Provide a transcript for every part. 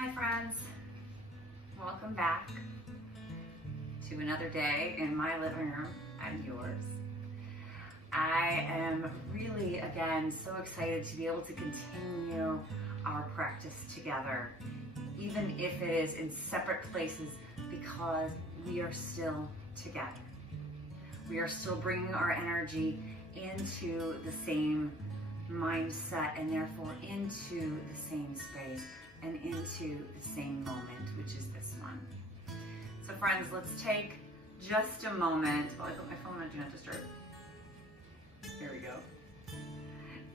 Hi friends, welcome back to another day in my living room and yours. I am really, again, so excited to be able to continue our practice together, even if it is in separate places, because we are still together. We are still bringing our energy into the same mindset and therefore into the same space and into the same moment, which is this one. So friends, let's take just a moment. Oh, I put my phone on Do Not Disturb. Here we go.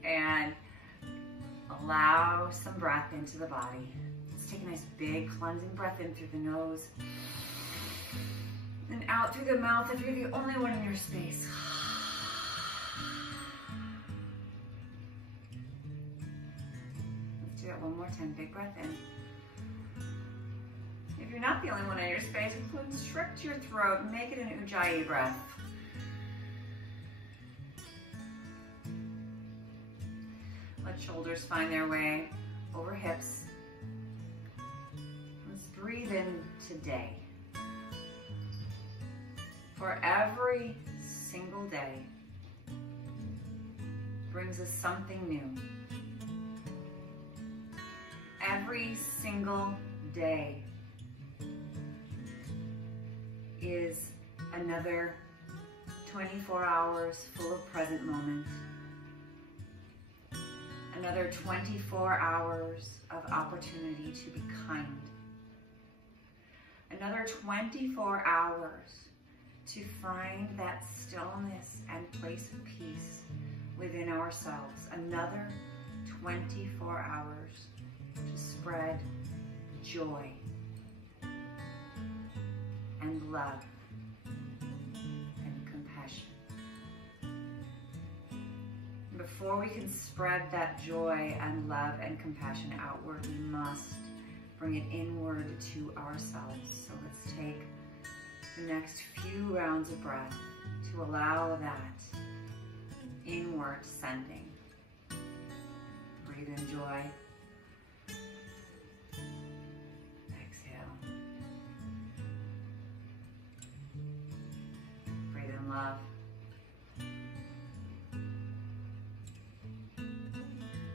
And allow some breath into the body. Let's take a nice big cleansing breath in through the nose and out through the mouth if you're the only one in your space. Let's do that one more time. Big breath in. If you're not the only one in your space, constrict your throat and make it an Ujjayi breath. Let shoulders find their way over hips. Let's breathe in today. For every single day brings us something new. Every single day is another 24 hours full of present moment. Another 24 hours of opportunity to be kind. Another 24 hours to find that stillness and place of peace within ourselves. Another 24 hours to spread joy and love and compassion. Before we can spread that joy and love and compassion outward, we must bring it inward to ourselves. So let's take the next few rounds of breath to allow that inward sending. Breathe in joy. Exhale. Breathe in love.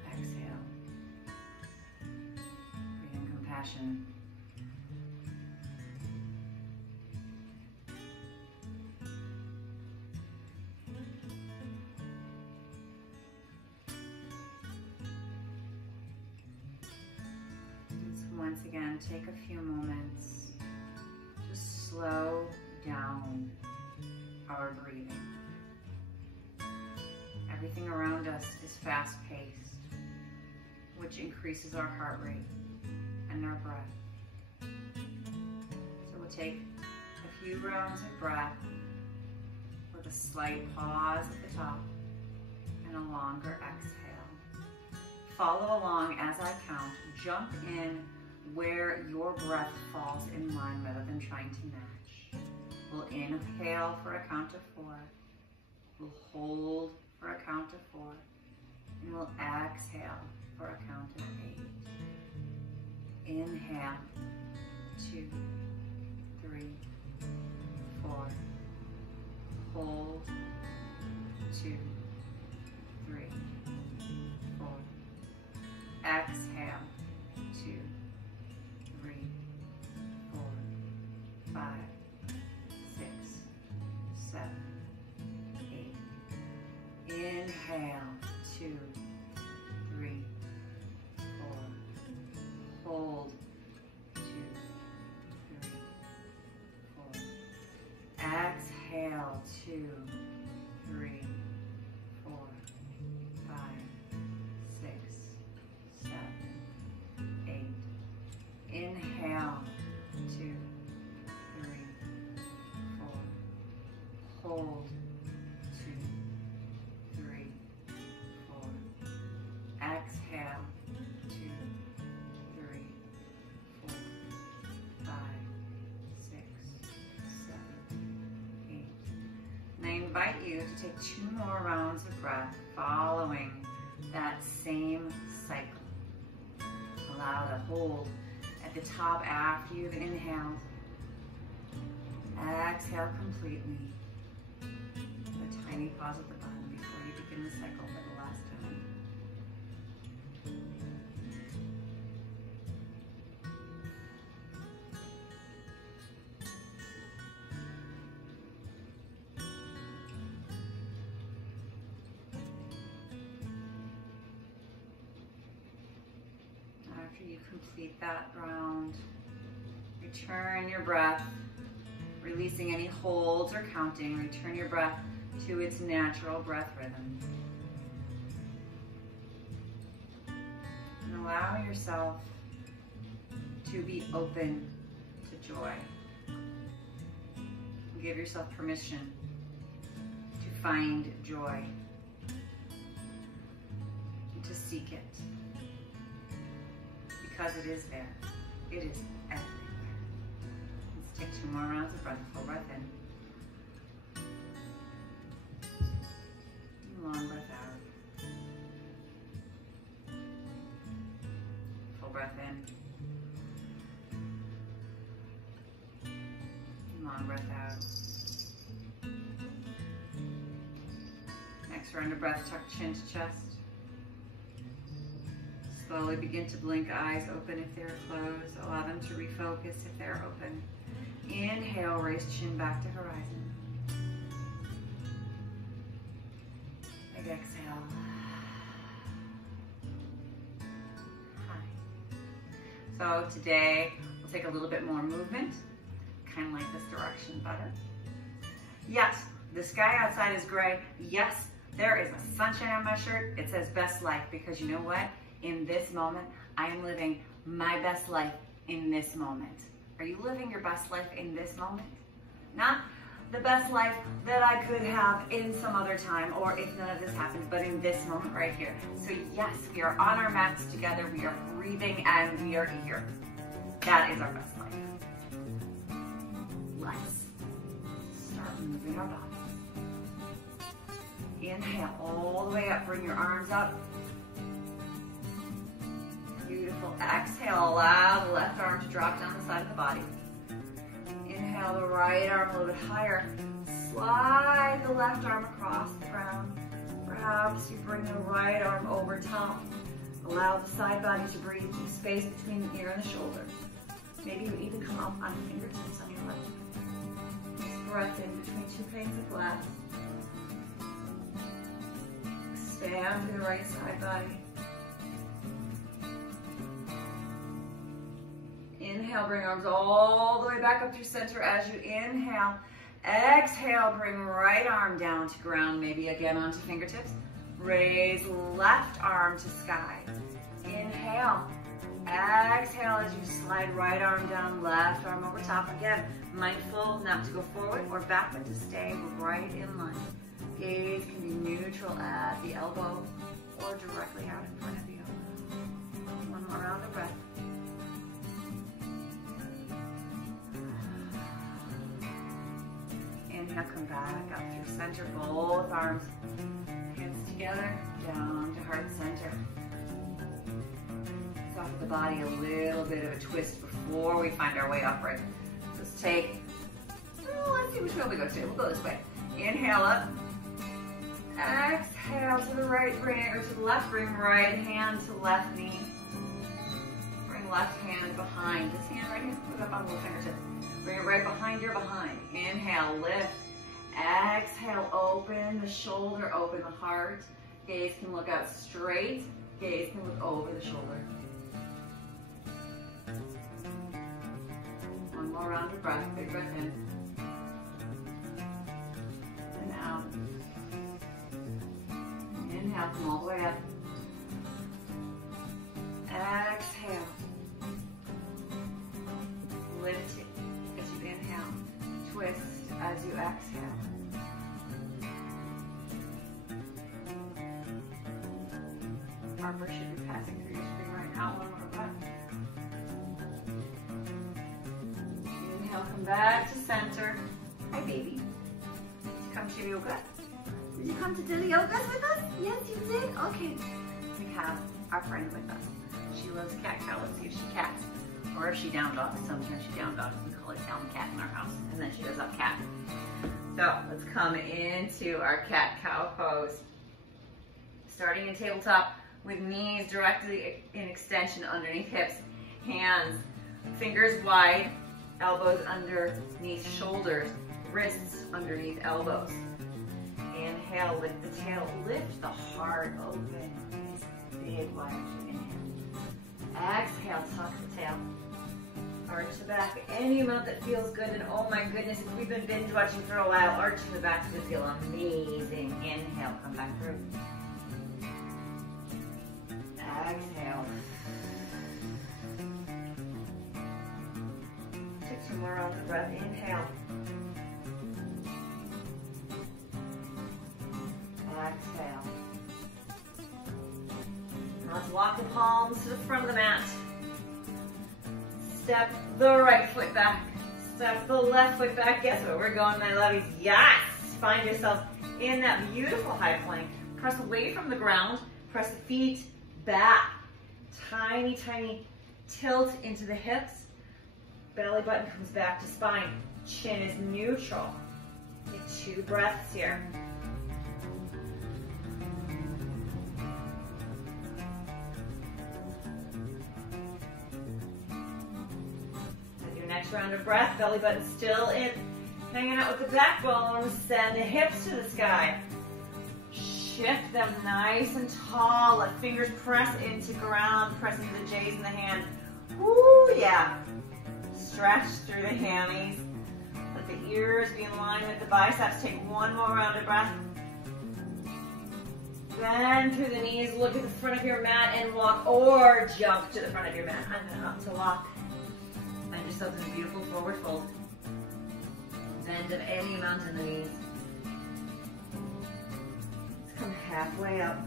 Exhale. Breathe in compassion. Once again, take a few moments to slow down our breathing. Everything around us is fast-paced, which increases our heart rate and our breath. So we'll take a few rounds of breath with a slight pause at the top and a longer exhale. Follow along as I count. Jump in where your breath falls in line rather than trying to match. We'll inhale for a count of 4. We'll hold for a count of 4. And we'll exhale for a count of 8. Inhale, 2, 3, 4. Hold, 2, 3, 4. Exhale, 2, 3, 4, 5, 6, 7, 8. Inhale, 2, 3, 4. Hold, 2, 3, 4. Exhale, 2, 3, 4, 5, 6, 7, 8. Inhale, 2, 3, 4. Hold, 2, 3, 4. Exhale, 2, 3, 4, 5, 6, 7, 8. And I invite you to take 2 more rounds of breath following that same cycle. Allow the hold at the top after you've inhaled. Exhale completely. A tiny pause at the bottom before you begin the cycle for the last time. After you complete that round, return your breath, releasing any holds or counting. Return your breath to its natural breath rhythm. And allow yourself to be open to joy. Give yourself permission to find joy, and to seek it. Because it is there. It is everything. Let's take 2 more rounds of breath. Full breath in. Long breath out. Full breath in. Long breath out. Next round of breath, tuck chin to chest. Slowly begin to blink eyes open if they're closed. Allow them to refocus if they're open. Inhale, raise chin back to horizon. Big exhale. Hi. So today we'll take a little bit more movement. Kind of like this direction better. Yes, the sky outside is gray. Yes, there is a sunshine on my shirt. It says best life because you know what? In this moment, I am living my best life in this moment. Are you living your best life in this moment? Not the best life that I could have in some other time or if none of this happens, but in this moment right here. So yes, we are on our mats together, we are breathing, and we are here. That is our best life. Let's start moving our bodies. Inhale all the way up, bring your arms up. Beautiful. Exhale, allow the left arm to drop down the side of the body. Inhale the right arm a little bit higher. Slide the left arm across the ground. Perhaps you bring the right arm over top. Allow the side body to breathe. Keep space between the ear and the shoulder. Maybe you even come up on fingertips on your left. Just breath in between 2 panes of glass. Expand through the right side body. Inhale, bring arms all the way back up through center as you inhale. Exhale, bring right arm down to ground, maybe again onto fingertips. Raise left arm to sky. Inhale. Exhale as you slide right arm down, left arm over top. Again, mindful not to go forward or back, but to stay right in line. Gaze can be neutral at the elbow or directly out in front of you. 1 more round of breath. Inhale, come back up through center, both arms, hands together, down to heart center. Soften the body a little bit of a twist before we find our way upright. Let's take, let's see which way we go to. We'll go this way. Inhale up. Exhale to the right, or to the left, bring right hand to left knee. Bring left hand behind. This hand right here, put it up on the fingertips. Bring it right behind your behind. Inhale, lift. Exhale, open the shoulder, open the heart. Gaze can look out straight. Gaze can look over the shoulder. 1 more round of breath. Big breath in. And out. Inhale, come all the way up. Exhale. Lift it as you inhale. Twist as you exhale. Harper should be passing through your screen right now. 1 more breath. Inhale, come back to center. Hi, baby. Did you come to yoga? Did you come to do the yoga with us? Yes, you did? Okay. We have our friend with us. She loves cat cow. Let's see if she cats. Or if she down dogs, sometimes she down dogs. We call it down cat in our house. And then she does up cat. So let's come into our cat-cow pose. Starting in tabletop with knees directly in extension underneath hips. Hands, fingers wide, elbows underneath shoulders, wrists underneath elbows. Inhale, lift the tail, lift the heart open. Big wide inhale. Exhale, tuck the tail. Arch the back any amount that feels good. And oh my goodness, if we've been binge watching for a while, arching the back is going to feel amazing. Inhale, come back through. Exhale. Take 2 more rounds of breath. Inhale. Exhale. Now let's walk the palms to the front of the mat. Step the right foot back. Step the left foot back. Guess where we're going, my lovies? Yes! Find yourself in that beautiful high plank. Press away from the ground. Press the feet back. Tiny, tiny tilt into the hips. Belly button comes back to spine. Chin is neutral. Take 2 breaths here. Next round of breath, belly button still in, hanging out with the backbone. Send the hips to the sky. Shift them nice and tall. Let fingers press into ground, press into the J's in the hand. Woo, yeah. Stretch through the hammies. Let the ears be in line with the biceps. Take 1 more round of breath. Bend through the knees, look at the front of your mat and walk or jump to the front of your mat. And then up to walk. Find yourself in a beautiful forward fold. Bend of any amount in the knees. Let's come halfway up.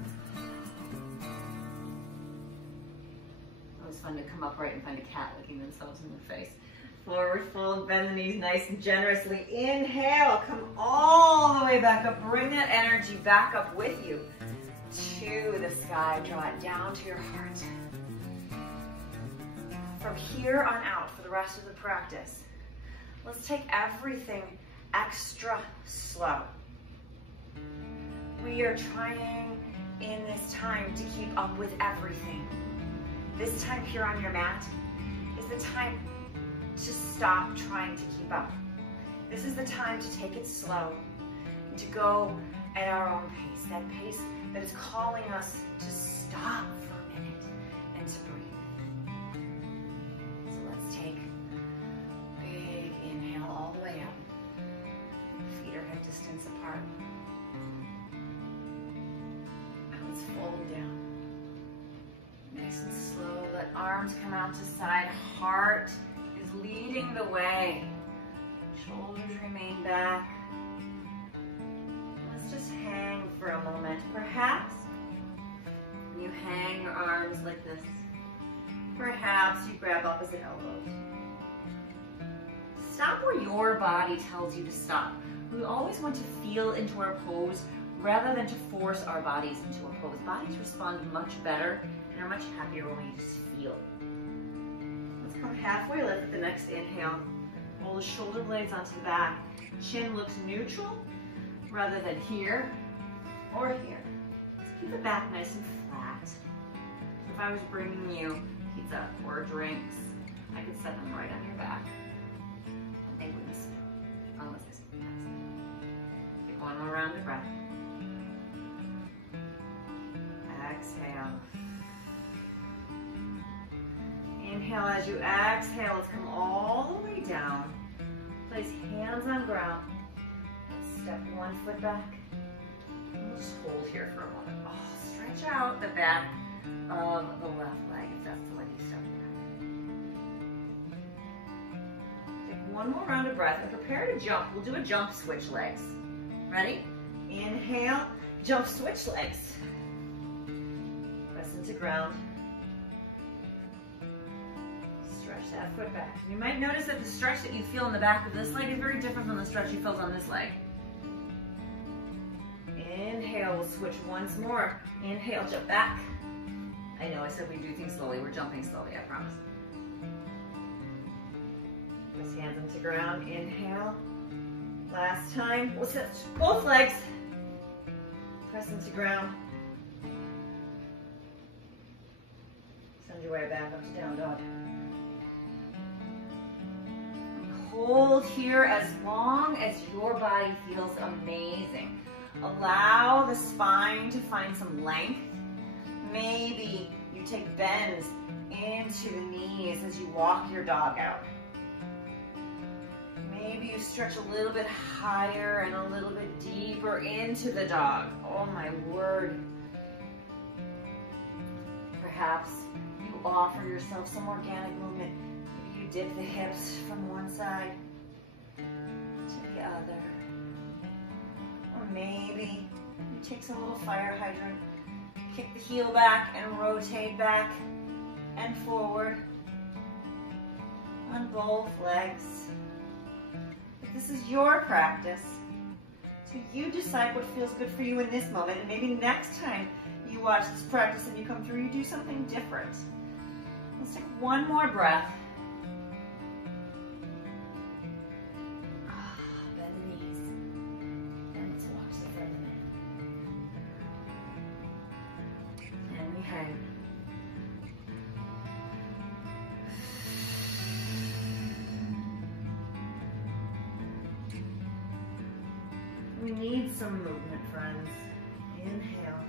Always fun to come upright and find a cat licking themselves in the face. Forward fold, bend the knees nice and generously. Inhale, come all the way back up. Bring that energy back up with you to the sky. Draw it down to your heart. From here on out for the rest of the practice, let's take everything extra slow. We are trying in this time to keep up with everything. This time here on your mat is the time to stop trying to keep up. This is the time to take it slow and to go at our own pace, that pace that is calling us to stop for a minute and to breathe. Take a big inhale all the way up. Feet are hip distance apart. And let's fold down. Nice and slow. Let arms come out to side. Heart is leading the way. Shoulders remain back. Let's just hang for a moment. Perhaps you hang your arms like this. Perhaps you grab opposite elbows. Stop where your body tells you to stop. We always want to feel into our pose rather than to force our bodies into a pose. Bodies respond much better and are much happier when we just feel. Let's come halfway lift with the next inhale. Roll the shoulder blades onto the back. Chin looks neutral rather than here or here. Let's keep the back nice and flat. If I was bringing you pizza or drinks, I could set them right on your back and they wouldn't spin unless I spin fast. Take 1 more round of breath. Exhale. Inhale as you exhale. Let's come all the way down. Place hands on ground. Let's step 1 foot back. We'll just hold here for a moment. Oh, stretch out the back of the left leg if that's the leg you step back. Take 1 more round of breath and prepare to jump. We'll do a jump, switch legs. Ready? Inhale, jump, switch legs. Press into ground. Stretch that foot back. You might notice that the stretch that you feel in the back of this leg is very different from the stretch you felt on this leg. Inhale, we'll switch once more. Inhale, jump back. I know I said we do things slowly. We're jumping slowly, I promise. ground. Inhale. Last time. We'll set both legs. Press into ground. Send your way back up to down dog. Hold here as long as your body feels amazing. Allow the spine to find some length. Maybe you take bends into the knees as you walk your dog out. Maybe you stretch a little bit higher and a little bit deeper into the dog. Oh my word. Perhaps you offer yourself some organic movement. Maybe you dip the hips from one side to the other. Or maybe you take some little fire hydrant, kick the heel back and rotate back and forward on both legs. This is your practice. So you decide what feels good for you in this moment, and maybe next time you watch this practice and you come through, you do something different. Let's take one more breath. Bend the knees. And let's walk to the front of the mat. And we hang. We need some movement, friends. Inhale.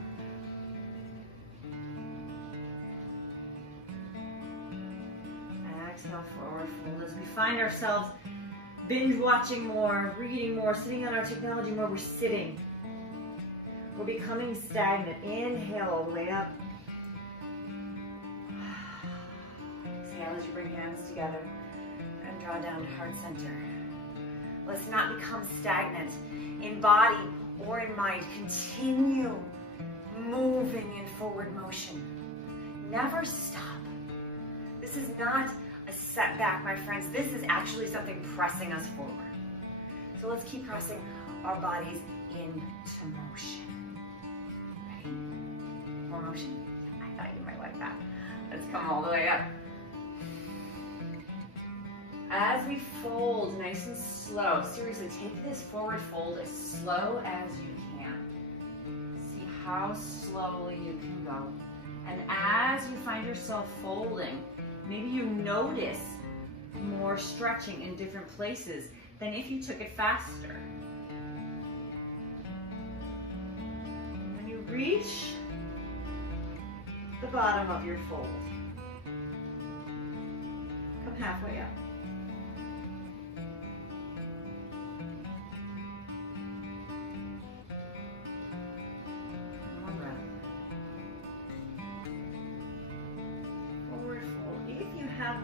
Exhale, forward fold. As we find ourselves binge watching more, reading more, sitting on our technology more, we're sitting. We're becoming stagnant. Inhale all the way up. Exhale as you bring hands together and draw down to heart center. Let's not become stagnant in body or in mind. Continue moving in forward motion. Never stop. This is not a setback, my friends. This is actually something pressing us forward. So let's keep pressing our bodies into motion. Ready? More motion? I thought you might like that. Let's come all the way up. As we fold nice and slow, seriously, take this forward fold as slow as you can. See how slowly you can go. And as you find yourself folding, maybe you notice more stretching in different places than if you took it faster. When you reach the bottom of your fold, come halfway up.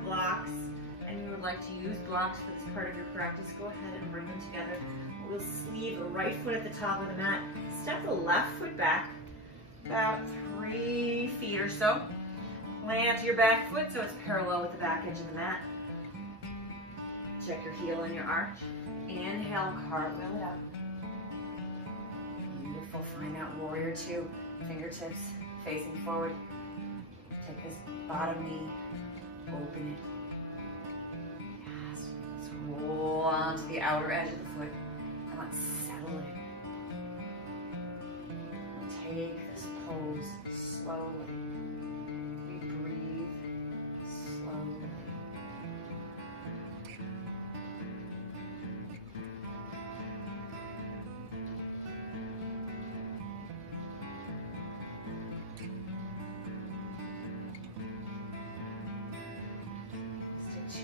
Blocks and you would like to use blocks for this part of your practice, go ahead and bring them together. We'll sleeve the right foot at the top of the mat. Step the left foot back about 3 feet or so. Plant your back foot so it's parallel with the back edge of the mat. Check your heel and your arch. Inhale, cartwheel it up. Beautiful. Find that warrior two. Fingertips facing forward. Take this bottom knee. Open it. Yes. Let's roll onto the outer edge of the foot. And let's settle in. Take this pose slowly. We breathe slowly.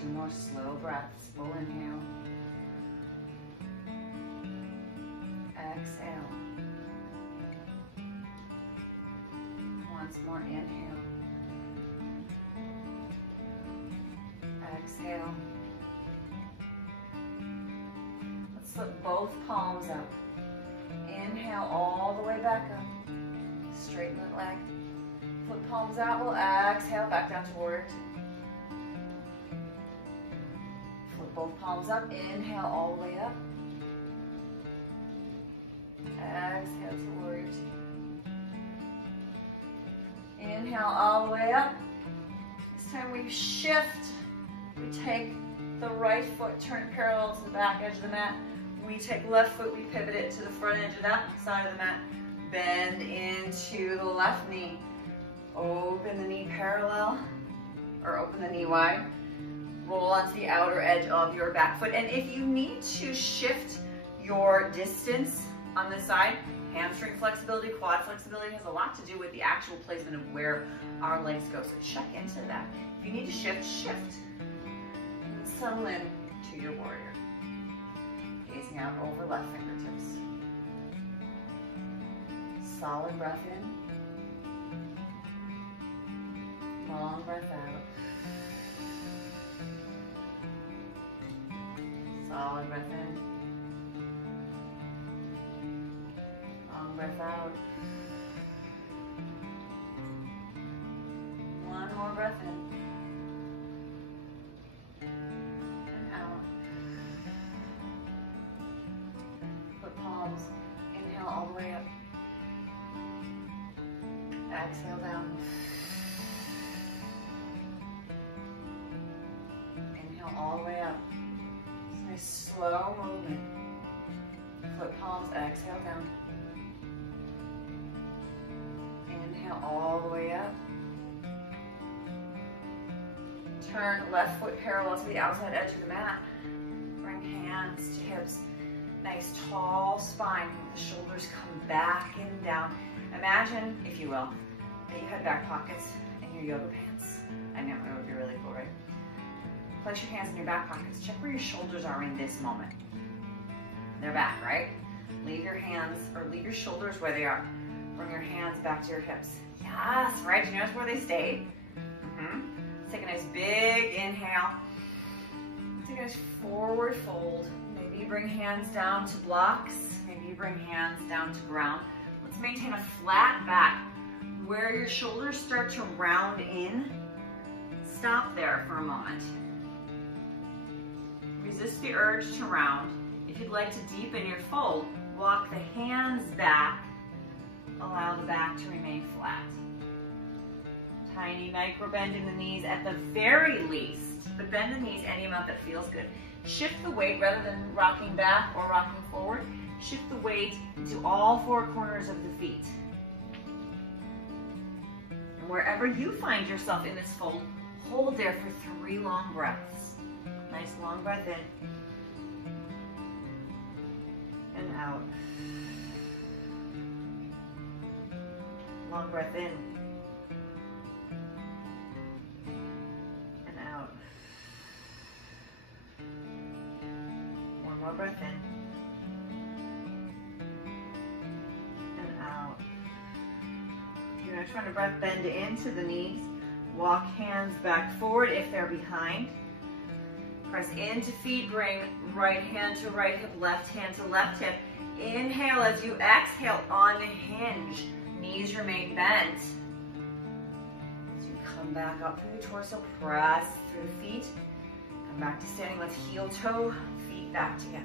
Two more slow breaths. Full inhale. Exhale. Once more inhale. Exhale. Let's flip both palms up. Inhale all the way back up. Straighten that leg. Flip palms out. We'll exhale back down to warrior two. Both palms up, inhale all the way up. Exhale to warrior two. Inhale all the way up. This time we shift. We take the right foot turned parallel to the back edge of the mat. We take left foot, we pivot it to the front edge of that side of the mat. Bend into the left knee. Open the knee parallel, or open the knee wide. Roll onto the outer edge of your back foot. And if you need to shift your distance on this side, hamstring flexibility, quad flexibility has a lot to do with the actual placement of where our legs go. So check into that. If you need to shift, shift. And settle in to your warrior. Gazing out over left fingertips. Solid breath in. Long breath out. Solid breath in. Long breath out. One more breath in. And out. Foot palms. Inhale all the way up. Exhale down. Inhale all the way up. Nice slow movement. Foot palms, exhale down. Inhale all the way up. Turn left foot parallel to the outside edge of the mat. Bring hands to hips. Nice tall spine. The shoulders come back and down. Imagine, if you will, that you had back pockets in your yoga pants. I know, it would be really cool, right? Place your hands in your back pockets. Check where your shoulders are in this moment. They're back, right? Leave your hands, or leave your shoulders where they are. Bring your hands back to your hips. Yes, right? Do you notice where they stayed? Take a nice big inhale. Take a nice forward fold. Maybe you bring hands down to blocks. Maybe you bring hands down to ground. Let's maintain a flat back. Where your shoulders start to round in, stop there for a moment. Resist the urge to round. If you'd like to deepen your fold, walk the hands back. Allow the back to remain flat. Tiny micro bend in the knees at the very least, but bend the knees any amount that feels good. Shift the weight rather than rocking back or rocking forward. Shift the weight into all four corners of the feet. And wherever you find yourself in this fold, hold there for 3 long breaths. Nice long breath in and out. Long breath in and out. One more breath in and out. You're going to try to breath bend into the knees. Walk hands back forward if they're behind. Press into feet, bring right hand to right hip, left hand to left hip. Inhale as you exhale, unhinge. Knees remain bent. As you come back up through the torso, press through the feet. Come back to standing, let's heel toe, feet back together.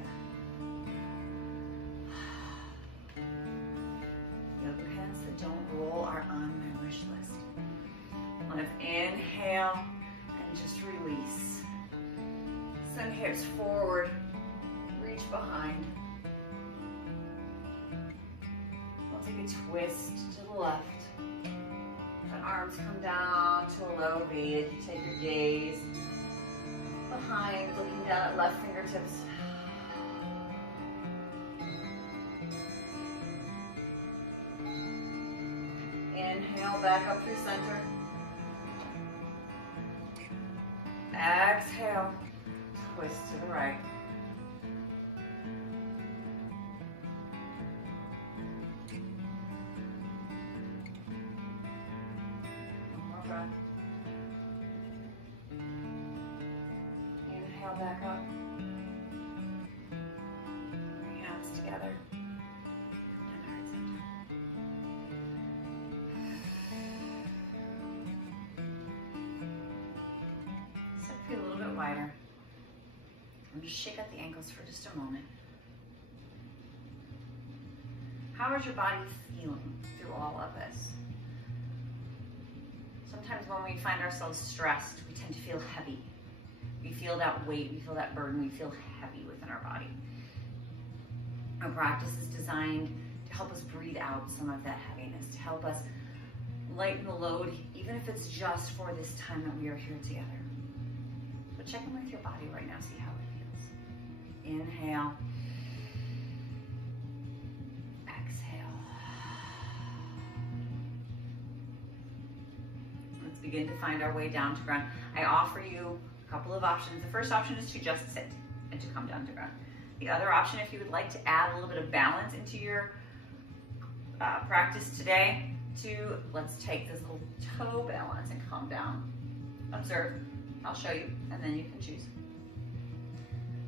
Yoga pants that don't roll are on my wish list. Let's inhale and just release. Send hips forward, reach behind. We'll take a twist to the left. And arms come down to a low V as you take your gaze behind, looking down at left fingertips. Inhale, back up through center. Exhale. Twist to the right. One more breath. Inhale back up. Bring hands together. And heart center. Step feet a little bit wider. And just shake out the ankles for just a moment. How is your body feeling through all of this? Sometimes when we find ourselves stressed, we tend to feel heavy. We feel feel that weight, we feel that burden, we feel heavy within our body. Our practice is designed to help us breathe out some of that heaviness, to help us lighten the load, even if it's just for this time that we are here together. But check in with your body right now, see how it feels. Inhale. Exhale. Let's begin to find our way down to ground. I offer you a couple of options. The first option is to just sit and to come down to ground. The other option, if you would like to add a little bit of balance into your practice today, let's take this little toe balance and come down. Observe, I'll show you, and then you can choose.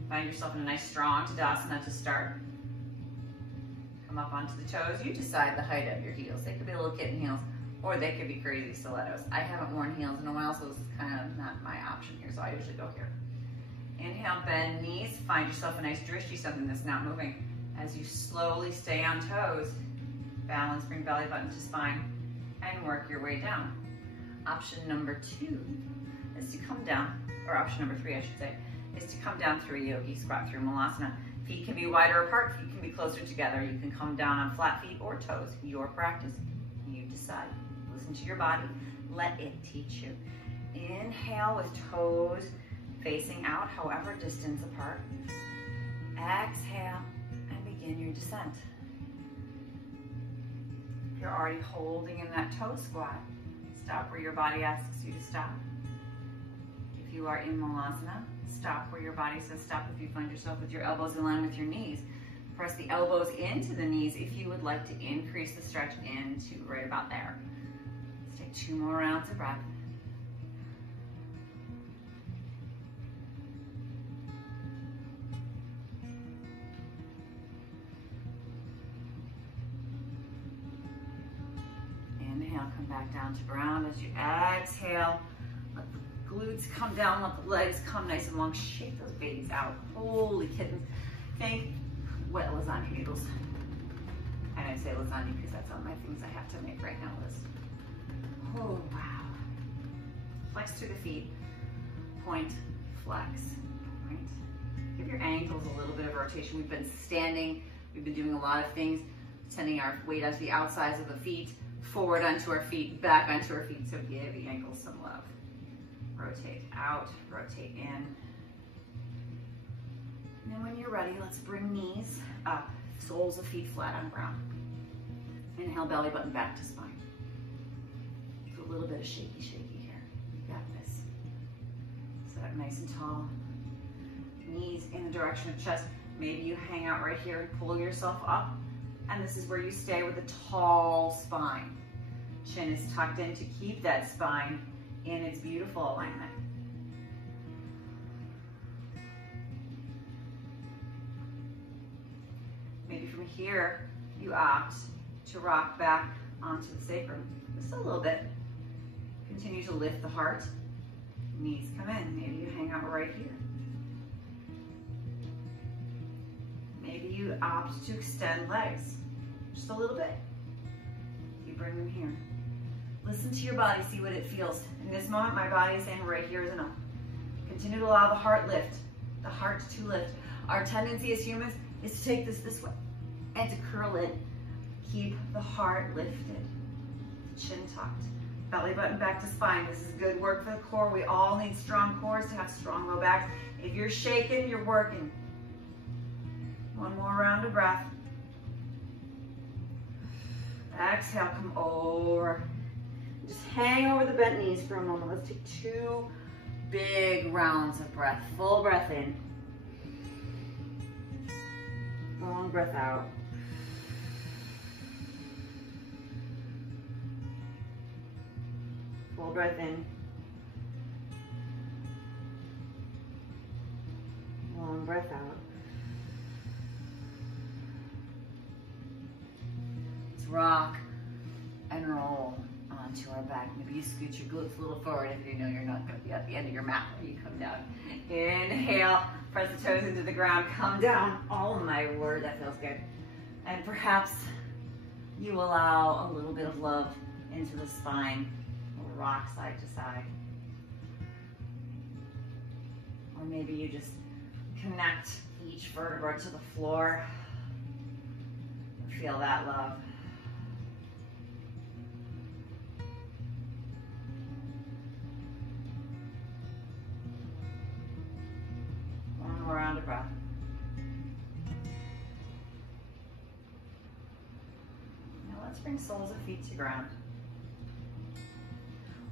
Find yourself in a nice strong Tadasana to start. Come up onto the toes. You decide the height of your heels. They could be little kitten heels, or they could be crazy stilettos. I haven't worn heels in a while, so this is kind of not my option here, so I usually go here. Inhale, bend knees. Find yourself a nice drishti, something that's not moving. As you slowly stay on toes, balance, bring belly button to spine, and work your way down. Option number 2 is to come down, or option number 3, I should say, is to come down through a yogi squat through Malasana. Feet can be wider apart, feet can be closer together. You can come down on flat feet or toes. Your practice, you decide. Listen to your body, let it teach you. Inhale with toes facing out, however distance apart. Exhale and begin your descent. If you're already holding in that toe squat, stop where your body asks you to stop. If you are in Malasana, stop where your body says stop. If you find yourself with your elbows in line with your knees, press the elbows into the knees if you would like to increase the stretch into right about there. Let's take 2 more rounds of breath. Inhale, come back down to ground. As you exhale, let the glutes come down, let the legs come nice and long. Shake those babies out. Holy kittens. Think wet lasagna noodles. And I say lasagna because that's all my things I have to make right now, Liz. Oh, wow. Flex through the feet. Point, flex, point. Give your ankles a little bit of rotation. We've been standing. We've been doing a lot of things, sending our weight out to the outsides of the feet, forward onto our feet, back onto our feet. So give the ankles some love. Rotate out, rotate in. And then when you're ready, let's bring knees up, soles of feet flat on ground. Inhale, belly button back to spine. Do a little bit of shaky here. You got this. Sit up nice and tall. Knees in the direction of chest. Maybe you hang out right here and pull yourself up. And this is where you stay with a tall spine. Chin is tucked in to keep that spine in its beautiful alignment. Maybe from here, you opt to rock back onto the sacrum. Just a little bit. Continue to lift the heart. Knees come in. Maybe you hang out right here. Maybe you opt to extend legs. Just a little bit. You bring them here. Listen to your body, see what it feels. In this moment, my body is saying right here is enough. Continue to allow the heart lift, the heart to lift. Our tendency as humans is to take this way and to curl in. Keep the heart lifted, chin tucked, belly button back to spine. This is good work for the core. We all need strong cores to have strong low backs. If you're shaking, you're working. One more round of breath. Exhale, come over. Just hang over the bent knees for a moment. Let's take 2 big rounds of breath. Full breath in. Long breath out. Full breath in. Long breath out. Let's rock and roll onto our back. Maybe you scoot your glutes a little forward if you know you're not going to be at the end of your mat when you come down. Inhale, press the toes into the ground, come down. Oh my word, that feels good. And perhaps you allow a little bit of love into the spine. We'll rock side to side. Or maybe you just connect each vertebra to the floor. Feel that love. One more round of breath. Now let's bring soles of feet to ground.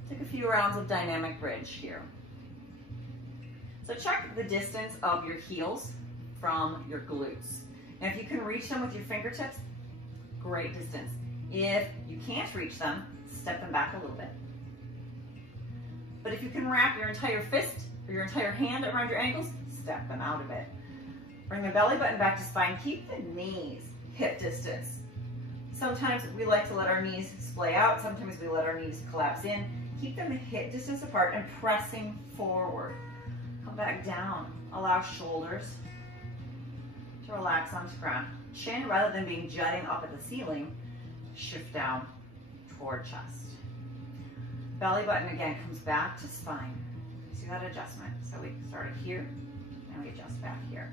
Take a few rounds of dynamic bridge here. So check the distance of your heels from your glutes. And if you can reach them with your fingertips, great distance. If you can't reach them, step them back a little bit. But if you can wrap your entire fist or your entire hand around your ankles, step them out a bit. Bring the belly button back to spine. Keep the knees hip distance. Sometimes we like to let our knees splay out. Sometimes we let our knees collapse in. Keep them hip distance apart and pressing forward. Come back down. Allow shoulders to relax onto ground. Chin, rather than being jutting up at the ceiling, shift down toward chest. Belly button again comes back to spine. See that adjustment? So we started here and we adjust back here.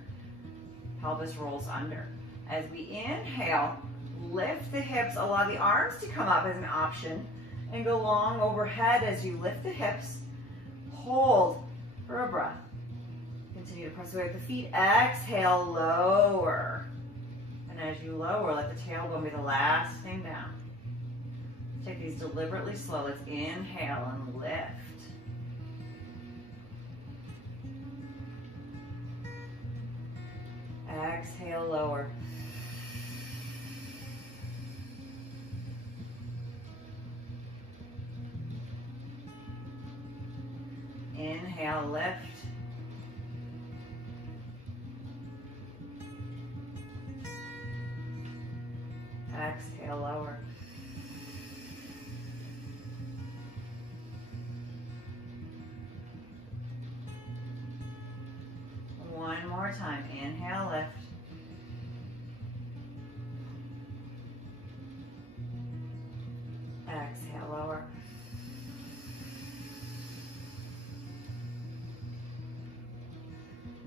Pelvis rolls under. As we inhale, lift the hips, allow the arms to come up as an option and go long overhead as you lift the hips. Hold for a breath. Continue to press away with the feet. Exhale, lower. And as you lower, let the tailbone be the last thing down. Take these deliberately slow. Let's inhale and lift. Exhale, lower. Inhale, lift. Exhale, lower. One more time. Inhale, lift. Exhale, lower.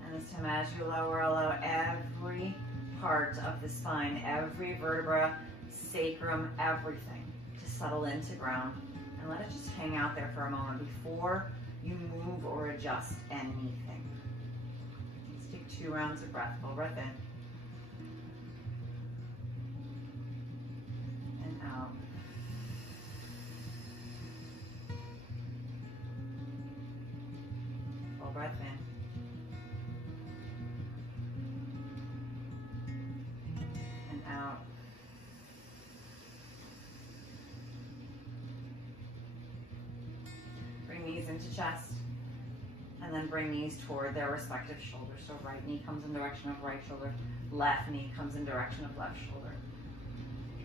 And this time as you lower, allow every part of the spine, every vertebra, sacrum, everything to settle into ground. And let it just hang out there for a moment before you move or adjust anything. Let's take 2 rounds of breath. Full breath in. And out. Full breath in. And out. Bring knees into chest, and then bring knees toward their respective shoulders. So right knee comes in direction of right shoulder, left knee comes in direction of left shoulder.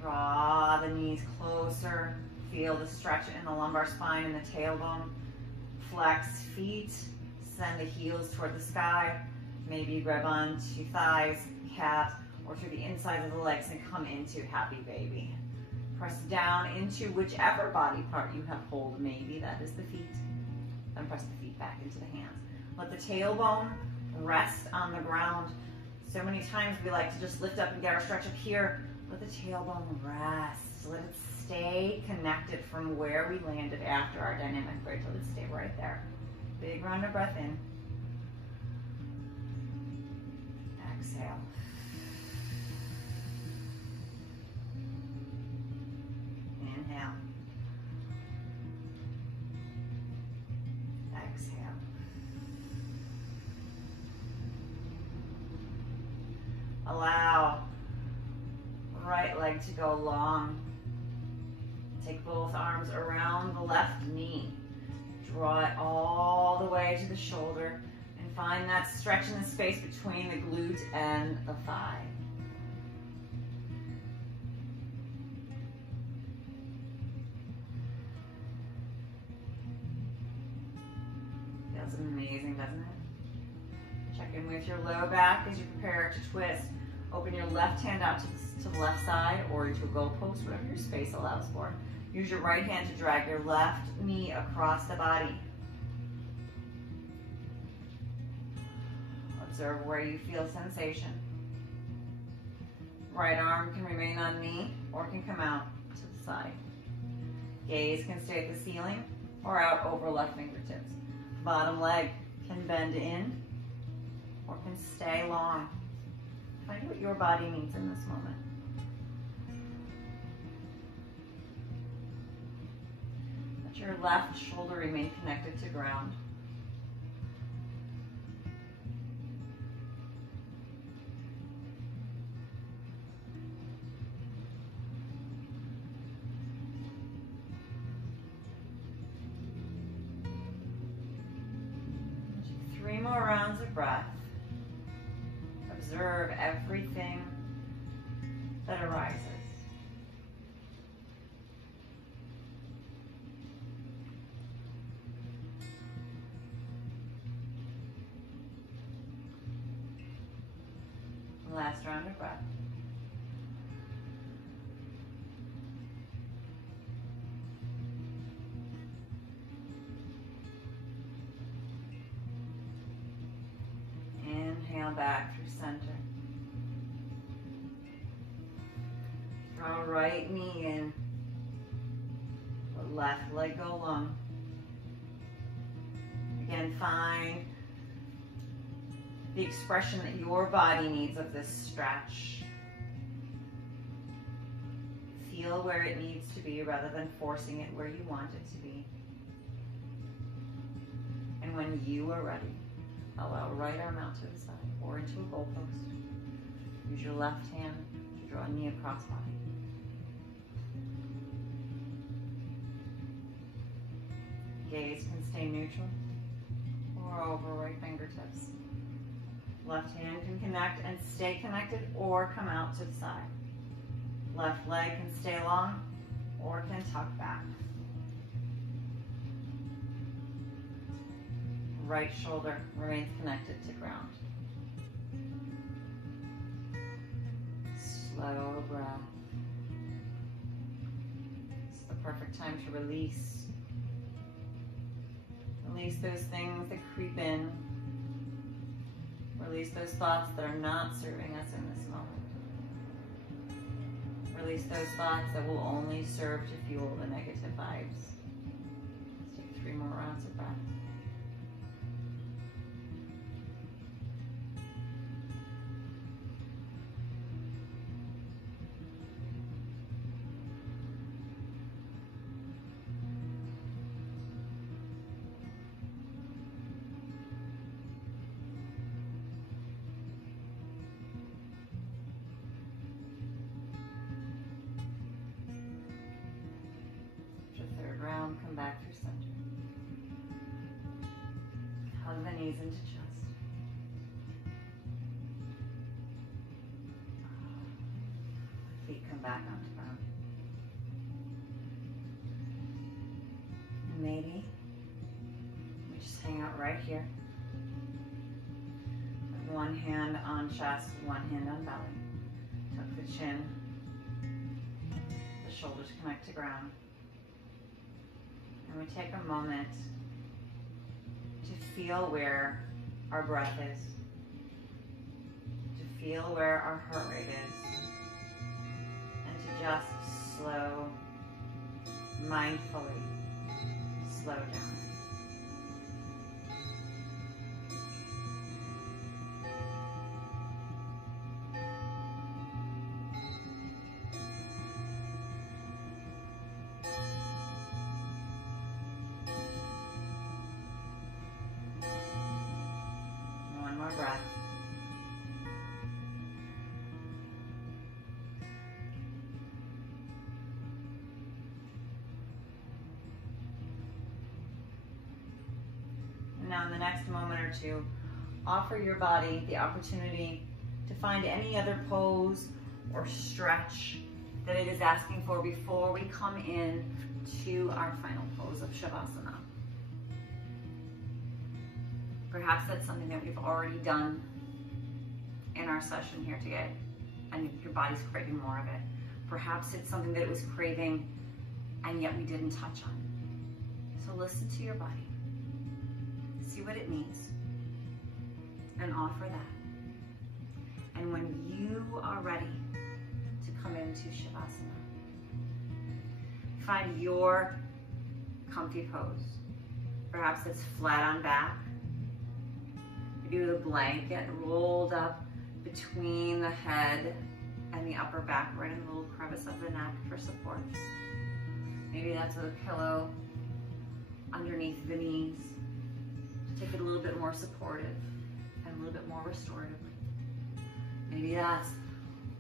Draw the knees closer. Feel the stretch in the lumbar spine and the tailbone. Flex feet. Send the heels toward the sky. Maybe you grab onto thighs, cat, or through the insides of the legs and come into happy baby. Press down into whichever body part you have hold. Maybe that is the feet. Then press the feet back into the hands. Let the tailbone rest on the ground. So many times we like to just lift up and get our stretch up here. Let the tailbone rest. Let it stay connected from where we landed after our dynamic bridge. Let it stay right there. Big round of breath in. Exhale. Inhale. Exhale. Allow right leg to go long. Take both arms around the left knee. Draw it all the way to the shoulder and find that stretch in the space between the glute and the thigh. Feels amazing, doesn't it? Check in with your low back as you prepare to twist. Open your left hand out to the left side or into a goalpost, whatever your space allows for. Use your right hand to drag your left knee across the body. Observe where you feel sensation. Right arm can remain on knee or can come out to the side. Gaze can stay at the ceiling or out over left fingertips. Bottom leg can bend in or can stay long. Find what your body needs in this moment. Let your left shoulder remain connected to ground. Three more rounds of breath. Observe everything that arises. Last round of breath. Inhale back through center. Throw right knee in. Let left leg go long. Again, find the expression that your body needs of this stretch. Feel where it needs to be rather than forcing it where you want it to be. And when you are ready, allow right arm out to the side or into a goalpost. Use your left hand to draw a knee across body. Gaze can stay neutral or over right fingertips. Left hand can connect and stay connected or come out to the side. Left leg can stay long or can tuck back. Right shoulder remains connected to ground. Slow breath. It's the perfect time to release. Release those things that creep in. Release those thoughts that are not serving us in this moment. Release those thoughts that will only serve to fuel the negative vibes. Let's take 3 more rounds of breath. Come back through center. Hug the knees into chest. Feet come back onto ground. And maybe we just hang out right here. With one hand on chest, one hand on belly. Tuck the chin. The shoulders connect to ground. And we take a moment to feel where our breath is, to feel where our heart rate is, and to just slow, mindfully slow down. Breath. And now in the next moment or two, offer your body the opportunity to find any other pose or stretch that it is asking for before we come in to our final pose of Shavasana. Perhaps that's something that we've already done in our session here today, and your body's craving more of it. Perhaps it's something that it was craving, and yet we didn't touch on. So listen to your body. See what it needs. and offer that. And when you are ready to come into Shavasana, find your comfy pose. Perhaps it's flat on back, maybe with a blanket rolled up between the head and the upper back, right in the little crevice of the neck for support. Maybe that's with a pillow underneath the knees. Take it a little bit more supportive and a little bit more restorative. Maybe that's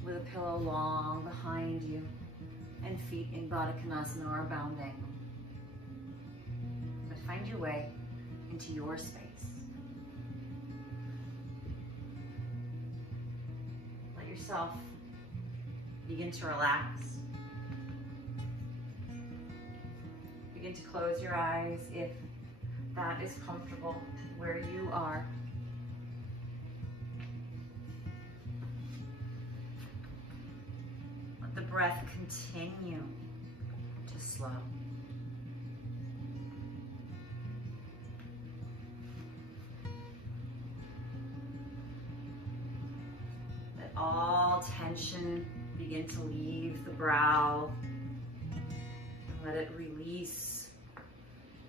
with a pillow long behind you and feet in Baddha Konasana or a bound angle. But find your way into your space. Let yourself begin to relax. Begin to close your eyes if that is comfortable where you are. Let the breath continue to slow. Let all tension begin to leave the brow. Let it release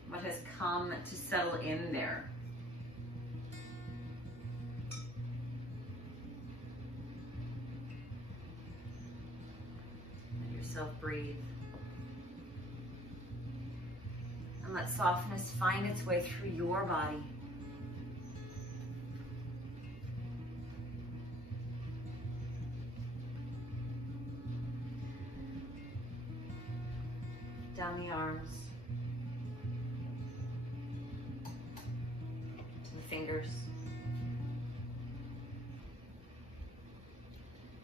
what has come to settle in there. Let yourself breathe. And let softness find its way through your body. Down the arms, to the fingers,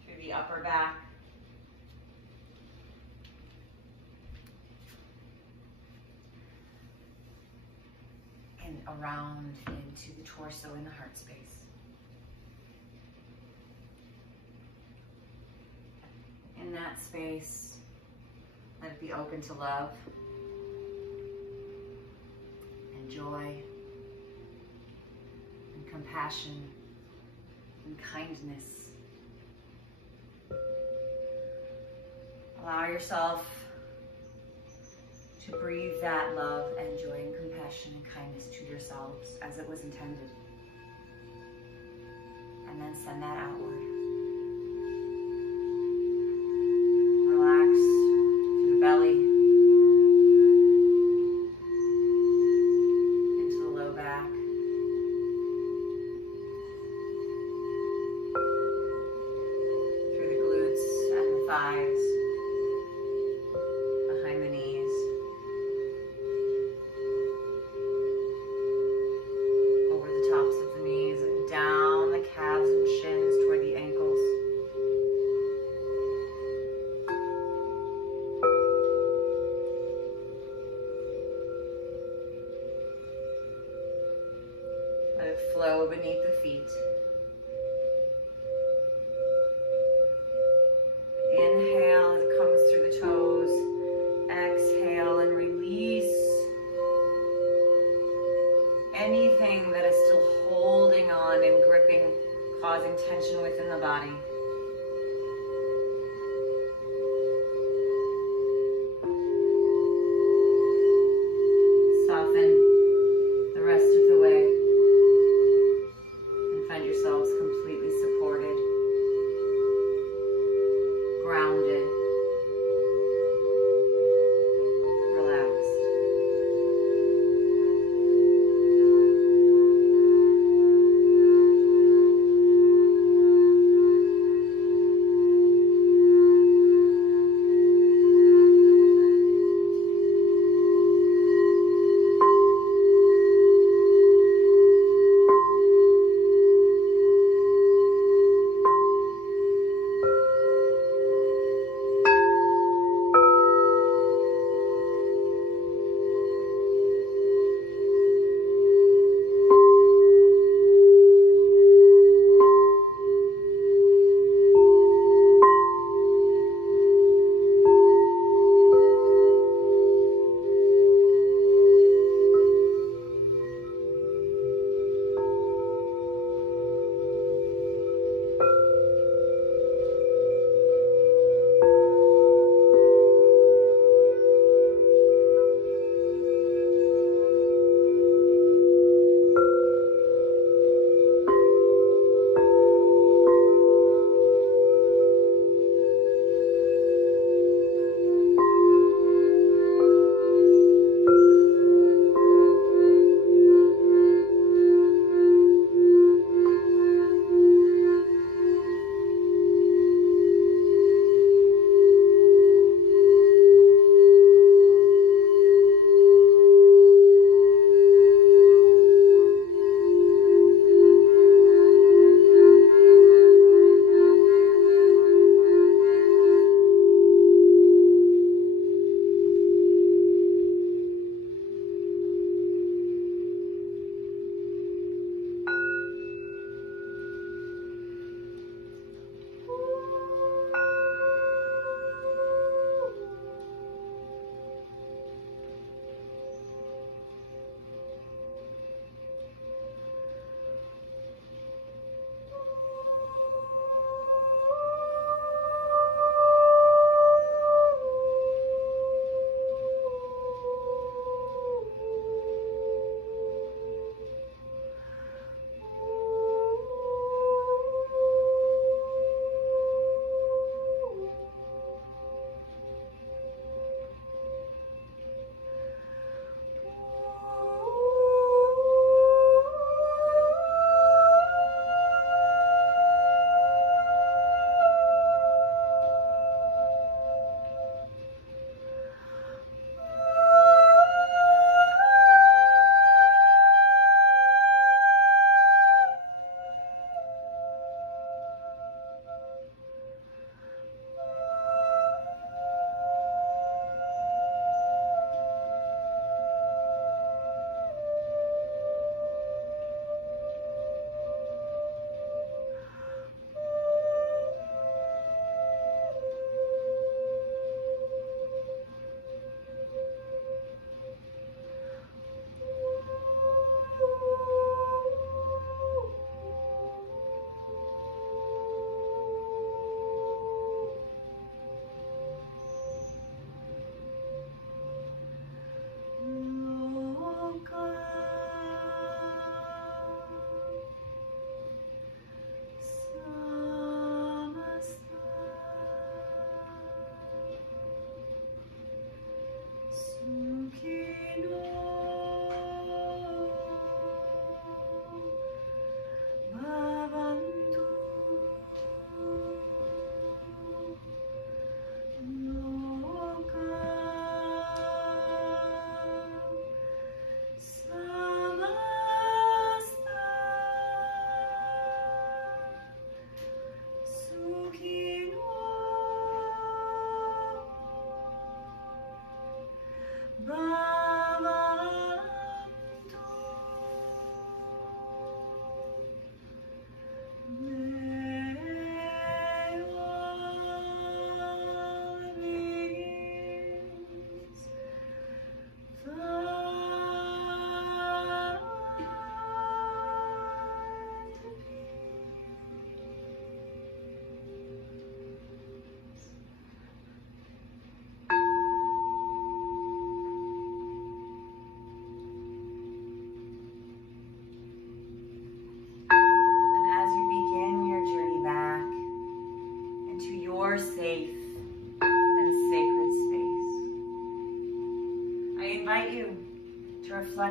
through the upper back, and around into the torso and the heart space. In that space, let it be open to love and joy and compassion and kindness. Allow yourself to breathe that love and joy and compassion and kindness to yourselves as it was intended. And then send that outward. Belly into the low back, through the glutes and the thighs, behind the knees, over the tops of the knees and down the calves and shins toward the ankles. Flow beneath the feet. Inhale as it comes through the toes. Exhale and release anything that is still holding on and gripping, causing tension within the body. Soften the rest of the way. Find yourselves completely supported, grounded, relaxed.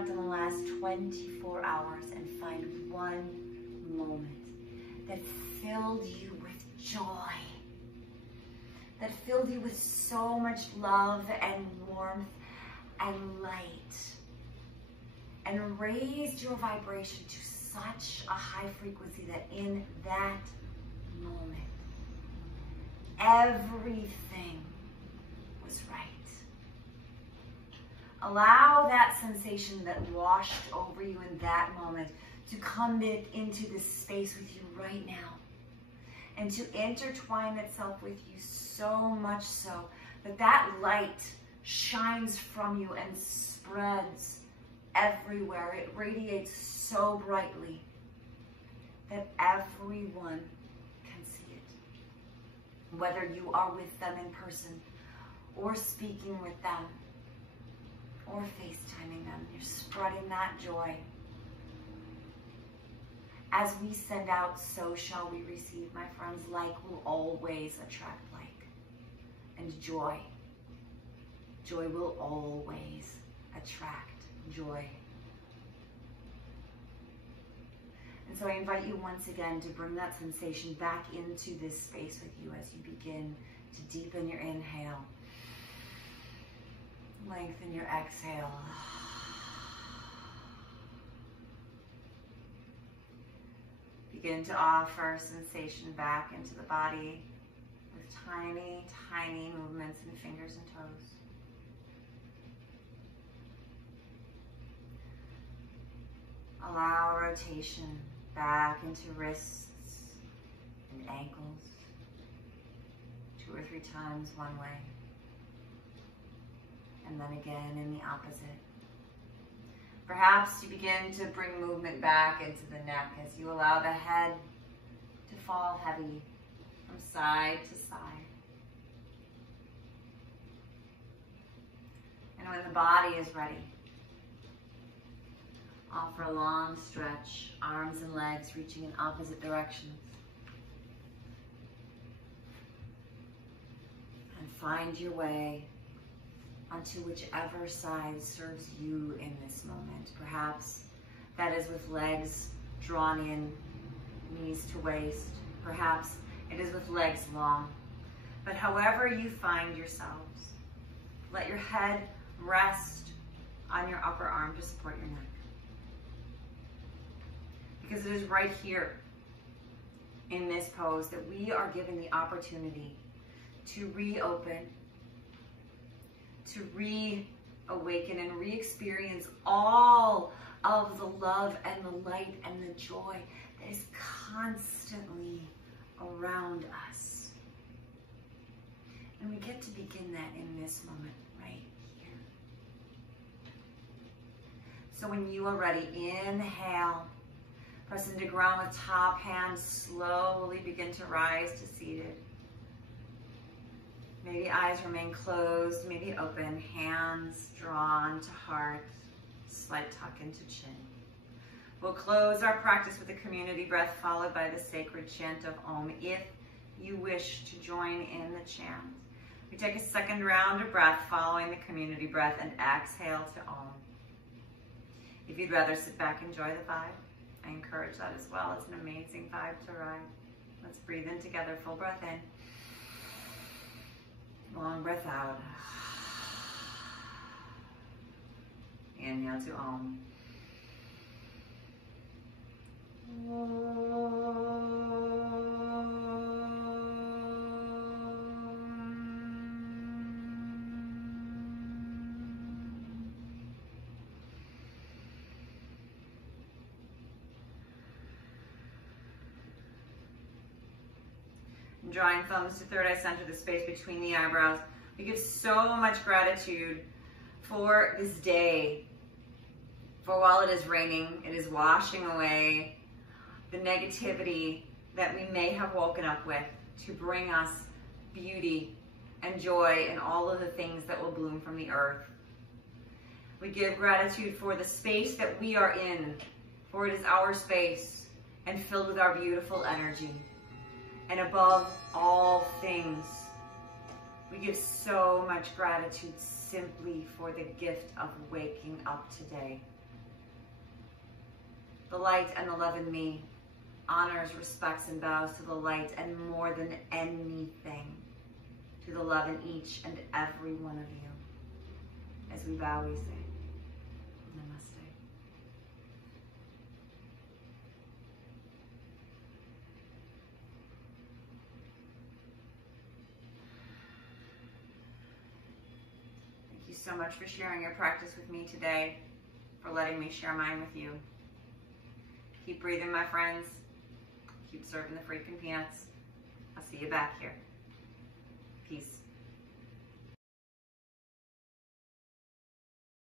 reflect on the last 24 hours and find one moment that filled you with joy, that filled you with so much love and warmth and light, and raised your vibration to such a high frequency that in that moment, everything was right. Allow that sensation that washed over you in that moment to come into this space with you right now, and to intertwine itself with you so much so that that light shines from you and spreads everywhere. It radiates so brightly that everyone can see it. Whether you are with them in person, or speaking with them, or FaceTiming them, you're spreading that joy. As we send out, so shall we receive, my friends. Like will always attract like. And joy will always attract joy. And so I invite you once again to bring that sensation back into this space with you as you begin to deepen your inhale. Lengthen your exhale. Begin to offer sensation back into the body with tiny, tiny movements in the fingers and toes. Allow rotation back into wrists and ankles, 2 or 3 times one way, and then again in the opposite. Perhaps you begin to bring movement back into the neck as you allow the head to fall heavy from side to side. And when the body is ready, offer a long stretch, arms and legs reaching in opposite directions. And find your way onto whichever side serves you in this moment. Perhaps that is with legs drawn in, knees to waist. Perhaps it is with legs long. But however you find yourselves, let your head rest on your upper arm to support your neck. Because it is right here in this pose that we are given the opportunity to reopen, to reawaken and re-experience all of the love and the light and the joy that is constantly around us. And we get to begin that in this moment right here. So when you are ready, inhale. Press into ground with top hand, slowly begin to rise to seated. Maybe eyes remain closed, maybe open, hands drawn to heart, slight tuck into chin. We'll close our practice with a community breath followed by the sacred chant of Om if you wish to join in the chant. We take a second round of breath following the community breath and exhale to Om. If you'd rather sit back and enjoy the vibe, I encourage that as well. It's an amazing vibe to ride. Let's breathe in together. Full breath in. Long breath out. Inhale to Om. Drawing thumbs to third eye center, the space between the eyebrows. We give so much gratitude for this day. For while it is raining, it is washing away the negativity that we may have woken up with to bring us beauty and joy and all of the things that will bloom from the earth. We give gratitude for the space that we are in, for it is our space and filled with our beautiful energy. And above all things, we give so much gratitude simply for the gift of waking up today. The light and the love in me honors, respects, and bows to the light, and more than anything, to the love in each and every one of you. As we bow, we say, Namaste. Thank you so much for sharing your practice with me today, for letting me share mine with you. Keep breathing, my friends. Keep serving the freaking peanuts. I'll see you back here. Peace.